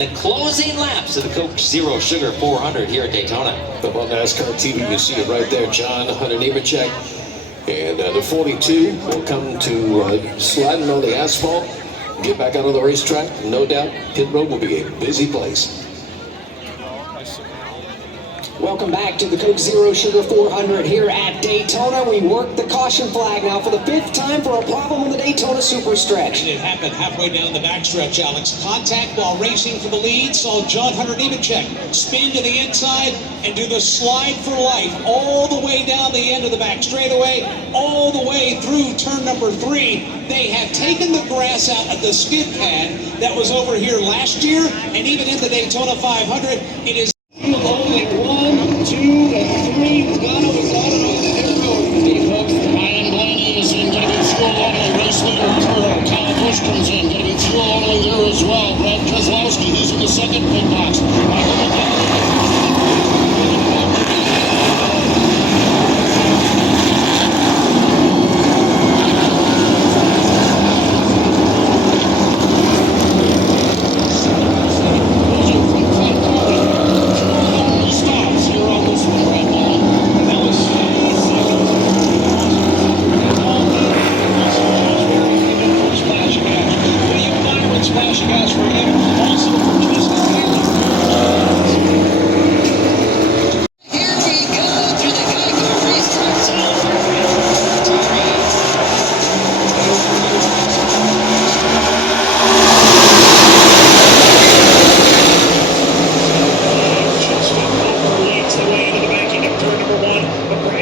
The closing laps of the Coke Zero Sugar 400 here at Daytona. Up on NASCAR TV, you see it right there, John, Hunter Nemecheck. And the 42 will come to sliding on the asphalt, get back out on the racetrack. No doubt, pit road will be a busy place. Welcome back to the Coke Zero Sugar 400 here at Daytona. We work the caution flag now for the 5th time for a problem in the Daytona Super Stretch. It happened halfway down the backstretch, Alex. Contact while racing for the lead. Saw John Hunter Nemecheck spin to the inside and do the slide for life all the way down the end of the back straightaway, all the way through turn number 3. They have taken the grass out of the skid pad that was over here last year, and even in the Daytona 500, it is only 1, 2, and 3. Logano is on and on the pit road. Hey, folks, Ryan Blaney is in, going to be fuel only. Race leader Turtle. Kyle Busch comes in, going to be fuel only there as well. Brad Keselowski, he's in the second pit box. Michael McDowell.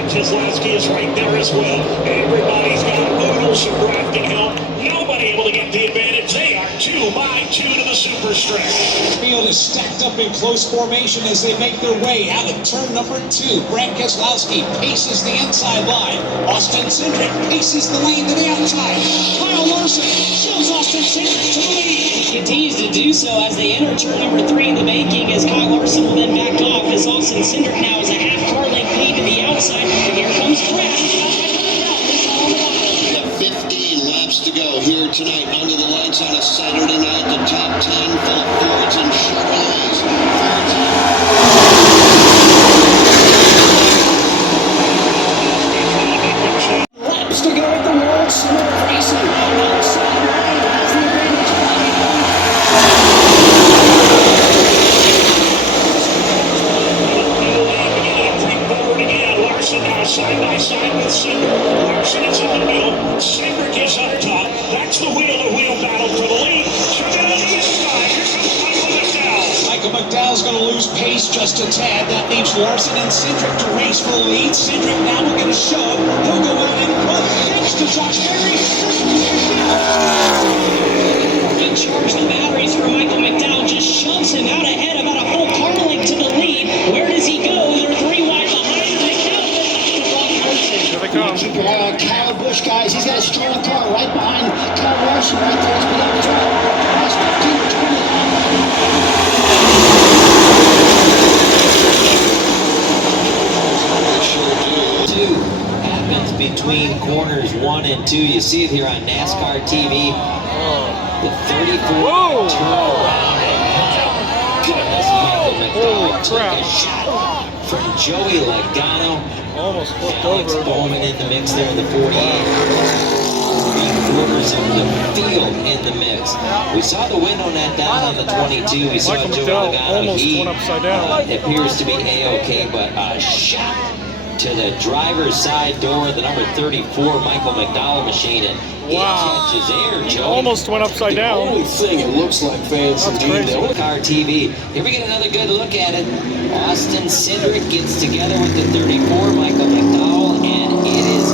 Keselowski is right there as well. Everybody's got oodles of drafting help. Nobody able to get the advantage. They are 2 by 2 to the super stretch. The field is stacked up in close formation as they make their way out of turn number 2. Brad Keselowski paces the inside line. Austin Cindric paces the lane to the outside. Kyle Larson shows Austin Cindric to the lead. Continues to do so as they enter turn number 3 in the making, as Kyle Larson will then back off as Austin Cindric now is a half-car length lead to the outside. And here comes Brad. 15 laps to go here tonight under the lights on a Saturday night. The top 10 full of Fords and Chevrolets. Laps to go at the World Series of Racing. Outside Ryan has the advantage. Larson now side by side with Cindric. Larson is in the middle. Cindric is up top. That's the wheel-to-wheel battle for the lead. Check out on the inside. Here comes Michael McDowell. Michael McDowell's going to lose pace just a tad. That leaves Larson and Cindric to race for the lead. Cindric now will get a shove. He'll go out in front. Thanks to Josh Berry. He charged the batteries for Michael McDowell, just shoves him out ahead, about a full car length to the lead. Where does he go? They're 3 wide behind McDowell. Here they come. Keep your eye on Kyle Busch, guys. He's got a strong car right behind Kyle Larson right there. He's been able to drive. Last 15 or 20 2 happens between corners 1 and 2. You see it here on NASCAR TV. The 34 turn around, and goodness, Michael McDowell took a shot from Joey Logano. Almost flipped Alex over. Bowman in the mix there in the 48. 3/4 of the field in the mix. We saw the win on that down on the 22. We saw Michael Joey McDowell Logano. almost He went upside down. appears to be A-OK, but a shot to the driver's side door, the number 34 Michael McDowell machine, and it catches air, Joey. Almost went upside The down. only thing it looks like, fans, That's indeed, crazy. NASCAR TV. Here we get another good look at it. Austin Cindric gets together with the 34 Michael McDowell, and it is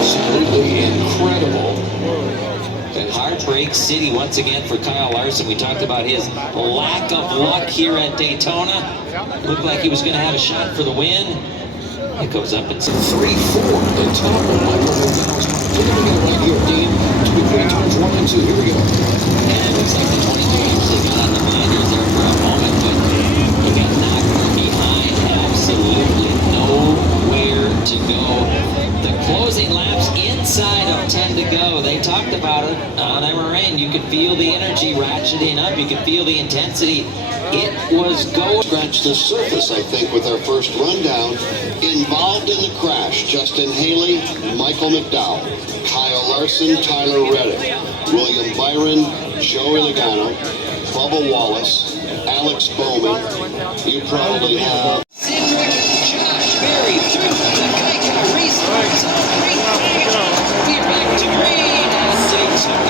absolutely incredible. Heartbreak City once again for Kyle Larson. We talked about his lack of luck here at Daytona. Looked like he was going to have a shot for the win. It goes up and 3-4 the top of Michael McDowell's car. Look at it right here, Dean. Between turns 1 and 2. Here we go. and it looks like the 22 actually got on the blinders there for a moment, but he got knocked from behind. Absolutely nowhere to go. The closing laps inside of 10 to go. They talked about it on MRN. You could feel the energy ratchet. Tragedy enough, you can feel the intensity. It was going. Scratched the surface, I think, with our first rundown. Involved in the crash, Justin Haley, Michael McDowell, Kyle Larson, Tyler Reddick, William Byron, Joey Logano, Bubba Wallace, Alex Bowman. You probably have Josh Berry through the Geico restarts. Great package. We're back to green and Daytona.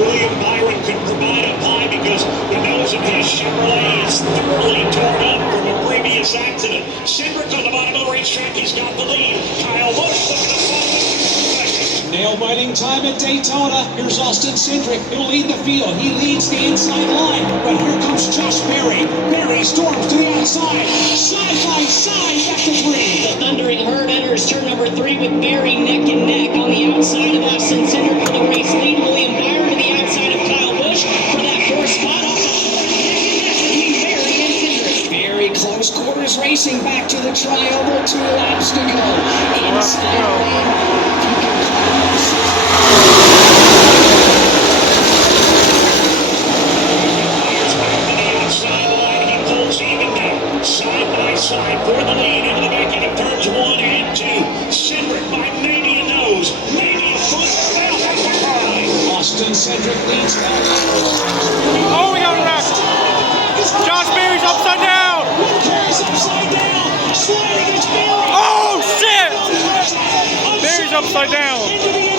William Byron could provide up high because the nose of his Chevrolet is thoroughly torn up from a previous accident. Cindric on the bottom of the racetrack, he's got the lead. Kyle Busch looking to follow. Nail-biting time at Daytona. Here's Austin Cindric. He'll lead the field. He leads the inside line. But here comes Josh Berry. Berry storms to the outside. Side by side, back to three. The thundering herd enters turn number 3 with Berry neck and neck on the outside of Austin Cindric for the race lead. William Byron to the outside of Kyle Busch for that first spot. Between Berry and Cindric. Very close quarters racing back to the tri-oval. 2 laps to go. Inside lane. Side for the lead into the back end of turns 1 and 2. Cindric by maybe a nose, maybe a foot. Austin Cindric leads. Oh, we got wrecked. Josh Berry's upside down. Berry's upside down. Sliding it's Berry. Oh, shit. Berry's upside down.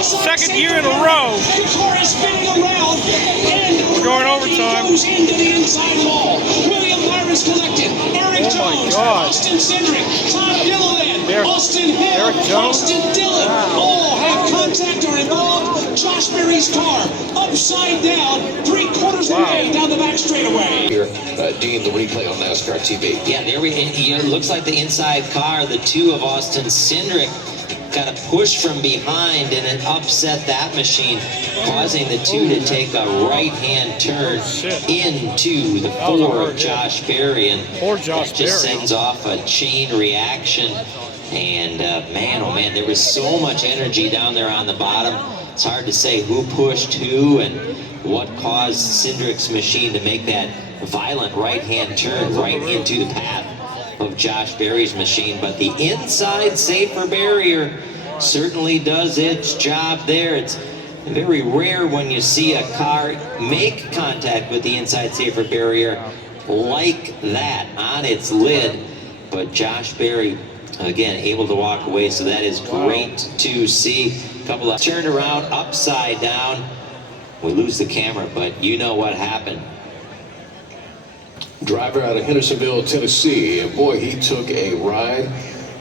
Second year in a row. The car is spinning around. And We're going overtime. goes into the inside wall. William Byron's collected. Eric Jones. God. Austin Cindric. Todd Gilliland. Eric- Austin Hill. Eric Jones? Austin Dillon. All have contact or involved. Josh Berry's car upside down, 3/4 away down the back straightaway. Here, Dean, the replay on NASCAR TV. Yeah, there we. It looks like the inside car, the 2 of Austin Cindric, got a push from behind and it upset that machine, causing the 2 to take a right-hand turn into the 4 of Josh Berry, and Poor Josh that just Berry. sends off a chain reaction. And man, oh man, there was so much energy down there on the bottom. It's hard to say who pushed who and what caused Cindric's machine to make that violent right-hand turn right into the path of Josh Berry's machine. But the inside safer barrier certainly does its job there. It's very rare when you see a car make contact with the inside safer barrier like that on its lid. But Josh Berry, again, able to walk away, so that is great to see. A couple of turned around upside down. We lose the camera, but you know what happened. Driver out of Hendersonville, Tennessee, and boy, he took a ride,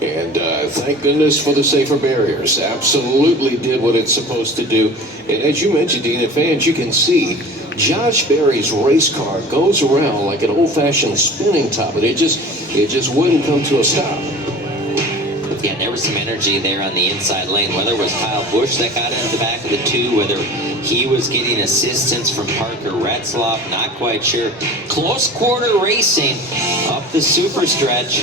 and thank goodness for the safer barriers. Absolutely did what it's supposed to do. And as you mentioned, Dean, and fans, you can see Josh Berry's race car goes around like an old-fashioned spinning top, and it just wouldn't come to a stop. Yeah, there was some energy there on the inside lane. Whether it was Kyle Busch that got into the back of the 2, whether he was getting assistance from Parker Retzloff, not quite sure. Close quarter racing up the super stretch.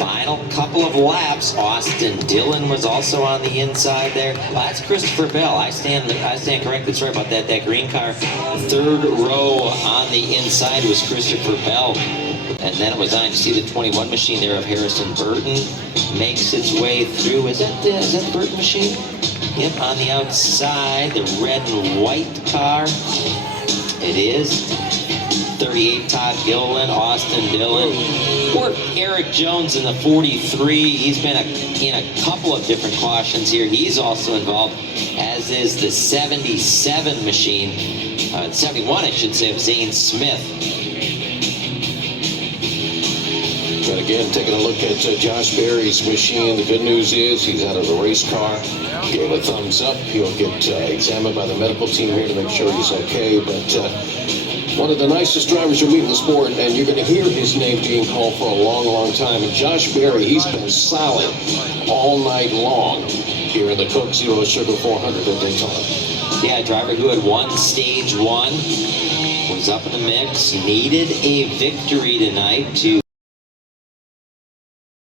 Final couple of laps. Austin Dillon was also on the inside there. Well, that's Christopher Bell. I stand corrected. Sorry about that. That green car, 3rd row on the inside was Christopher Bell. And then it was on. You see the 21 machine there of Harrison Burton makes its way through. Is that the Burton machine? Yep, on the outside, the red and white car. It is. 38, Todd Gilliland, Austin Dillon. Poor Eric Jones in the 43. He's been in a couple of different cautions here. He's also involved, as is the 77 machine. 71, I should say, of Zane Smith. But again, taking a look at Josh Berry's machine, the good news is he's out of the race car. Gave a thumbs up. He'll get examined by the medical team here to make sure he's okay. But one of the nicest drivers you'll meet in the sport, and you're going to hear his name being called for a long, long time. And Josh Berry, he's been solid all night long here in the Coke Zero Sugar 400 at Daytona. Yeah, a driver who had won stage 1. Was up in the mix, needed a victory tonight to